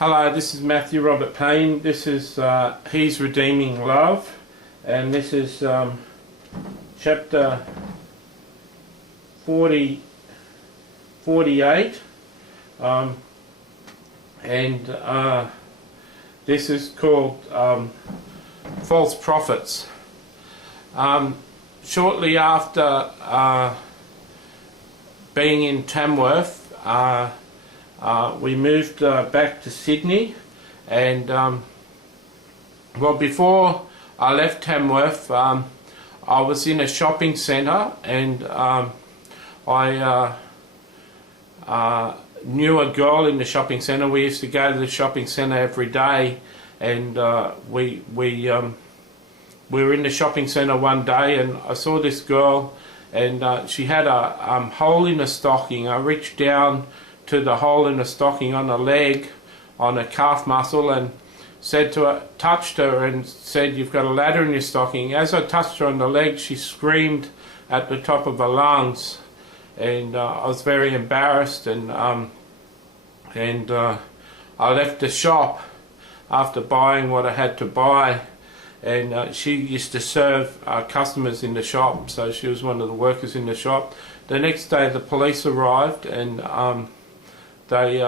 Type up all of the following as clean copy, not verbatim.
Hello, this is Matthew Robert Payne. This is He's Redeeming Love, and this is chapter 48, and this is called False Prophets. Shortly after being in Tamworth, we moved back to Sydney, and well, before I left Tamworth, I was in a shopping centre, and I knew a girl in the shopping centre. We used to go to the shopping centre every day, and we were in the shopping centre one day, and I saw this girl, and she had a hole in the stocking. I reached down to the hole in the stocking on the leg, on a calf muscle, and said to her, touched her and said, "You've got a ladder in your stocking." As I touched her on the leg, she screamed at the top of her lungs, and I was very embarrassed, and I left the shop after buying what I had to buy. And she used to serve customers in the shop, so she was one of the workers in the shop. The next day the police arrived, and they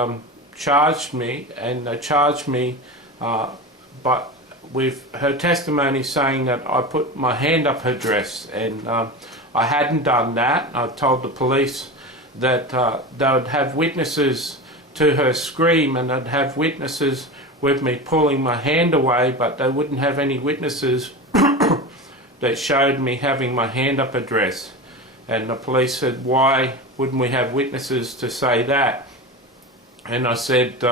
charged me, and they charged me but with her testimony saying that I put my hand up her dress, and I hadn't done that. I told the police that they would have witnesses to her scream, and they'd have witnesses with me pulling my hand away, but they wouldn't have any witnesses that showed me having my hand up her dress. And the police said, "Why wouldn't we have witnesses to say that?" And I said,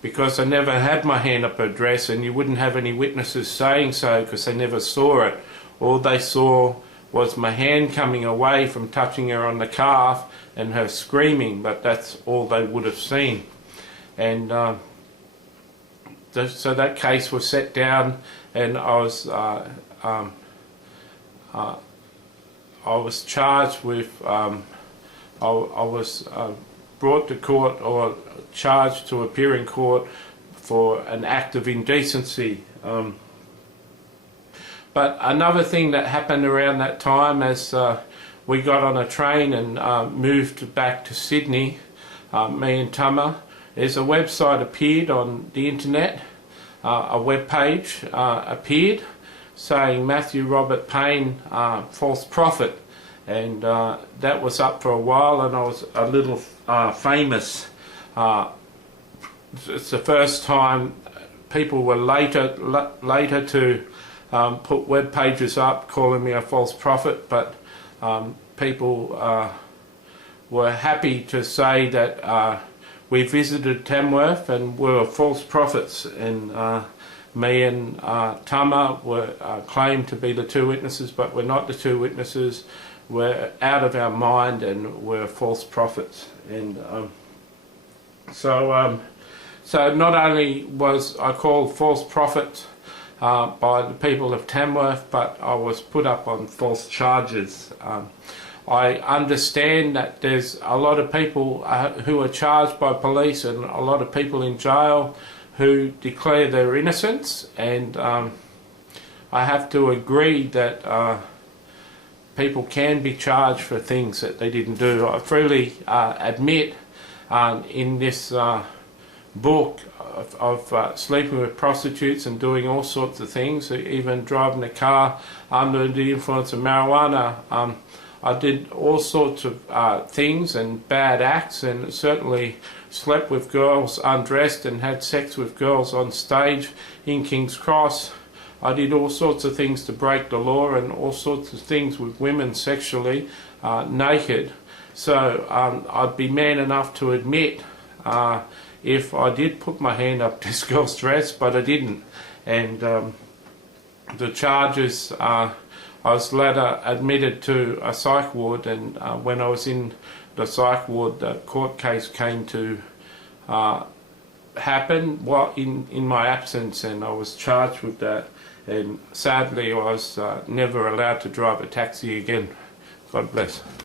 because I never had my hand up her dress, and you wouldn't have any witnesses saying so because they never saw it. All they saw was my hand coming away from touching her on the calf and her screaming, but that's all they would have seen. And so that case was set down, and I was charged with, I was brought to court, or charged to appear in court for an act of indecency. But another thing that happened around that time, as we got on a train and moved back to Sydney, me and Tama, is a website appeared on the internet, a web page appeared saying Matthew Robert Payne, false prophet, and that was up for a while, and I was a little famous. It's the first time people were later to put web pages up calling me a false prophet, but people were happy to say that we visited Tamworth and were false prophets, and me and Tama were claimed to be the two witnesses, but we're not the two witnesses. We're out of our mind, and we're false prophets. And so not only was I called false prophet by the people of Tamworth, but I was put up on false charges. I understand that there's a lot of people who are charged by police, and a lot of people in jail who declare their innocence, and I have to agree that people can be charged for things that they didn't do. I freely admit in this book of sleeping with prostitutes and doing all sorts of things, even driving a car under the influence of marijuana. I did all sorts of things and bad acts, and certainly slept with girls undressed and had sex with girls on stage in King's Cross. I did all sorts of things to break the law, and all sorts of things with women sexually, naked. So I'd be man enough to admit if I did put my hand up this girl's dress, but I didn't. And the charges, I was later admitted to a psych ward, and when I was in the psych ward, the court case came to happen in my absence, and I was charged with that. And sadly, I was never allowed to drive a taxi again. God bless.